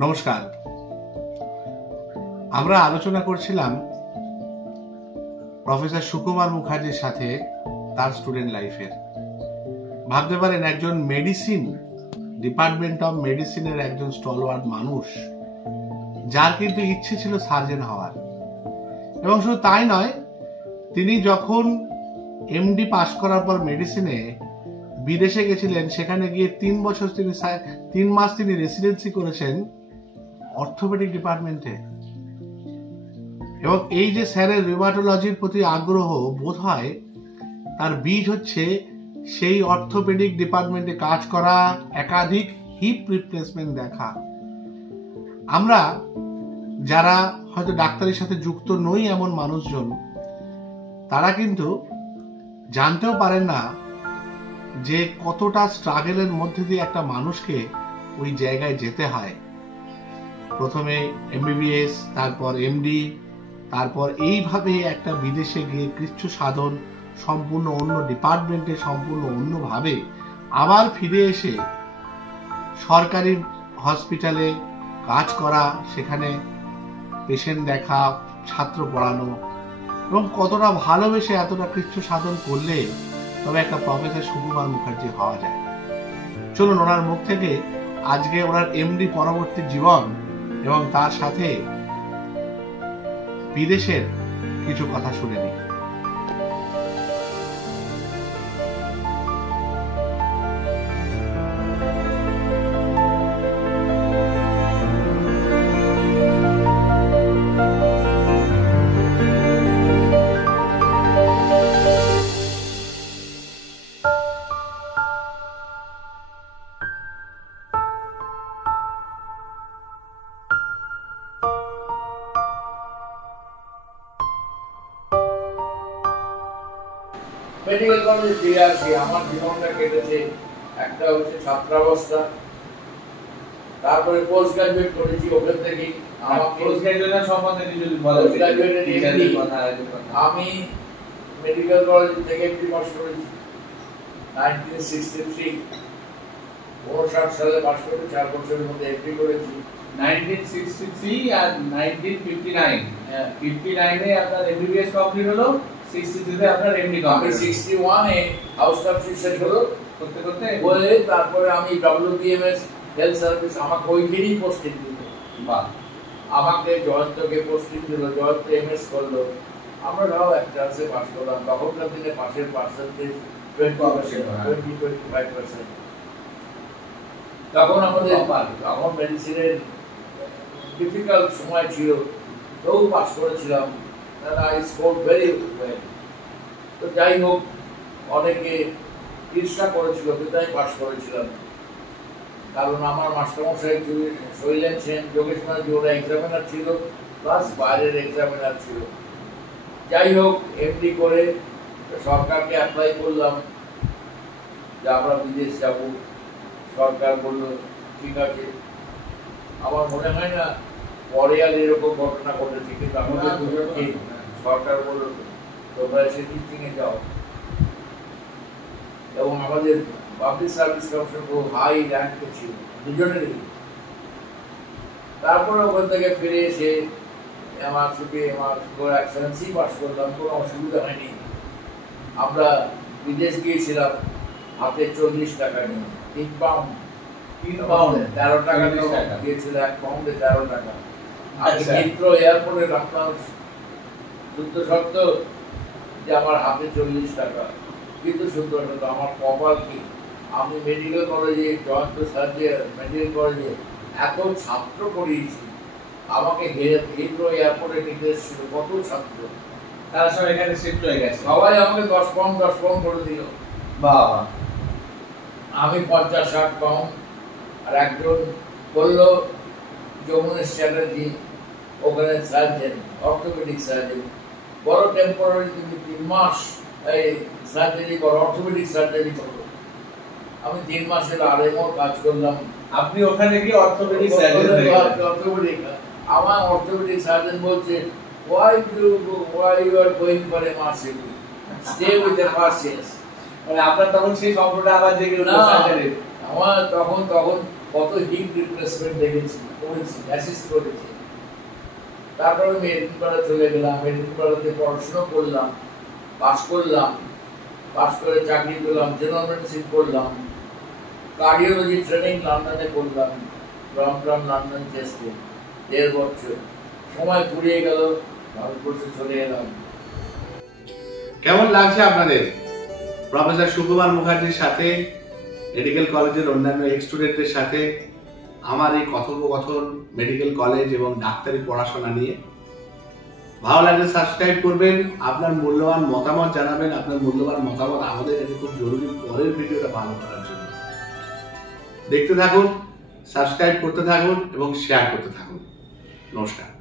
নমস্কার। আমরা আলোচনা করছিলাম প্রফেসর সুকুমার মুখার্জির সাথে তার স্টুডেন্ট লাইফের। ভাবতে পারেন একজন মেডিসিন ডিপার্টমেন্ট অফ মেডিসিনের একজন স্টলওয়ার্ড মানুষ, যার কিন্তু ইচ্ছে ছিল সার্জন হওয়ার। এবং শুধু তাই নয়, তিনি যখন এমডি পাশ করার পর মেডিসিনে বিদেশে গেছিলেন, সেখানে গিয়ে 3 মাস তিনি রেসিডেন্সি করেছেন অর্থোপেডিক ডিপার্টমেন্টে। এবং এই যে স্যারের রিউমাটোলজির প্রতি আগ্রহ, বোধ হয় তার বীজ হচ্ছে সেই অর্থোপেডিক ডিপার্টমেন্টে কাজ করা, একাধিক হিপ রিপ্লেসমেন্ট দেখা। আমরা যারা হয়তো ডাক্তারের সাথে যুক্ত নই এমন মানুষজন, তারা কিন্তু জানতেও পারেন না যে কতটা স্ট্রাগলের মধ্যে দিয়ে একটা মানুষকে ওই জায়গায় যেতে হয়। প্রথমে এমবিবিএস, তারপর এমডি, তারপর এইভাবে একটা বিদেশে গিয়ে কৃচ্ছ সাধন, সম্পূর্ণ অন্য ডিপার্টমেন্টে, সম্পূর্ণ অন্যভাবে আবার ফিরে এসে সরকারি হসপিটালে কাজ করা, সেখানে পেশেন্ট দেখা, ছাত্র পড়ানো, এবং কতটা ভালোবেসে এতটা কৃচ্ছ সাধন করলে তবে একটা প্রফেসর সুকুমার মুখার্জি হওয়া যায়। চলুন ওনার মুখ থেকে আজকে ওনার এমডি পরবর্তী জীবন এবং তার সাথে বিদেশের কিছু কথা শুনে নিই। মেডিকেল কলেজে ফিরে আসি। আমার জীবনটা কেটেছে একটা হচ্ছে ছাত্রাবস্থা, তারপরে পোস্ট গ্রাজুয়েট করেছি। ওখান থেকে পোস্ট গ্রাজুয়েশন সম্বন্ধে যদি বলেন। আমি মেডিকেল কলেজ থেকে এমডি পাস করেছি 1963। 59 সালে পাস করে 4 বছরের মধ্যে এমডি করেছি। 1963 আর 1959, 59 এ আপনার এমবিবিএস কমপ্লিট হলো, 63 তে আপনার MD complete. 61 a house service শেষ হলো, করতে করতে বলে তারপরে আমি ডব্লিউবিএমএস হেলথ সার্ভিস, আমাকে ওইখানেই পোস্টিং দিল। বাহ। আমাকে জয়ন্তকে পোস্টিং দিল, জয়ন্ত এমএস করলো। আমরা তাও এক চান্সে পাস করলাম। তখনকার দিনে পাশের পার্সেন্টেজ 20-25%। তখন আমাদের তখন মেডিসিনের ডিফিকাল্ট সময় ছিল, তবু পাস করেছিলাম। I score very well. তো যাই হোক, অনেকে ঈর্ষা করেছিল, কিন্তু আমি পাস করেছিলাম। কারণ আমার মাস্টারমশাই শৈলেন সেন, যোগেশ মাঝি, ওরা এক্সামিনার ছিল, প্লাস বাইরের এক্সামিনার ছিল। যাই হোক, এমডি করে সরকারকে অ্যাপ্লাই করলাম যে আমরা বিদেশ যাব। সরকার বলল ঠিক আছে। আমার মনে হয় না পরে আর এরকম ঘটনা ঘটেছে, কিন্তু আমাদের দুজনকে সরকার বলল তোমরা এসে টিচিংয়ে যাও। এবং আমাদের পাবলিক সার্ভিস কমিশন খুব হাই র্যাঙ্কে ছিল দুজনেরই। তারপরে ওখান থেকে ফিরে এসে আমার এক্সেলেন্সি পাস করলাম, কোনো অসুবিধা হয়নি। আমরা বিদেশ গিয়েছিলাম হাতে 40 টাকা নিয়ে, 3 পাউন্ড 13 টাকা দিয়েছিল, 1 পাউন্ডে 13 টাকা। আমি চিত্র এয়ারপোর্টে রাখলাম শুদ্ধ সত্য যে আমার হাতে 40 টাকা। কিন্তু শুদ্ধ সত্য আমার কপাল কি, আমি মেডিকেল কলেজে, জয়ন্ত সার্জিয়ার মেডিকেল কলেজে এত ছাত্র পড়িয়েছি। আমাকে হিথ্রো এয়ারপোর্টে নিতে এসেছিল কত ছাত্র, তারা সব এখানে শিফট হয়ে গেছে। সবাই আমাকে 10 পাউন্ড করে দিল। বাবা। আমি 50-60 পাউন্ড। আর একজন বললো যমুনেশ চ্যাটার্জি, ওখানে সার্জন, অর্থোপেডিক সার্জন, বড় টেম্পোরারি, তুমি 3 মাস এই সার্জারি করো, অর্থোপেডিক সার্জারি করো। আমি 3 মাসের আরএমও কাজ করলাম। আপনি ওখানে গিয়ে অর্থোপেডিক সার্জন হয়ে গেলেন। আমার অর্থোপেডিক সার্জন বলছে why you are going for MRCP, stay with MRCS। মানে আপনার তখন সেই সম্পর্কটা আবার জেগে উঠলো সার্জারি। আমার তখন কত হিপ রিপ্লেসমেন্ট দেখেছি, করেছি, অ্যাসিস্ট করেছি। তারপরে আমি এডিনবারা চলে গেলাম, এডিনবারাতে পড়াশোনা করলাম, পাস করলাম, পাস করে চাকরি পেলাম, জেনারেল মেডিসিন করলাম, কার্ডিওলজি ট্রেনিং লন্ডনে করলাম, ব্রমটন লন্ডন চেস্টে 1.5 বছর। সময় ফুরিয়ে গেল, ভারতবর্ষে চলে এলাম। কেমন লাগছে আপনাদের প্রফেসর সুকুমার মুখার্জির সাথে, মেডিকেল কলেজের অন্যান্য স্টুডেন্টদের সাথে আমার এই কথোপকথন মেডিকেল কলেজ এবং ডাক্তারি পড়াশোনা নিয়ে? ভালো লাগলে সাবস্ক্রাইব করবেন, আপনার মূল্যবান মতামত জানাবেন। আপনার মূল্যবান মতামত আমাদের কাছে খুব জরুরি পরের ভিডিওটা ভালো করার জন্য। দেখতে থাকুন, সাবস্ক্রাইব করতে থাকুন এবং শেয়ার করতে থাকুন। নমস্কার।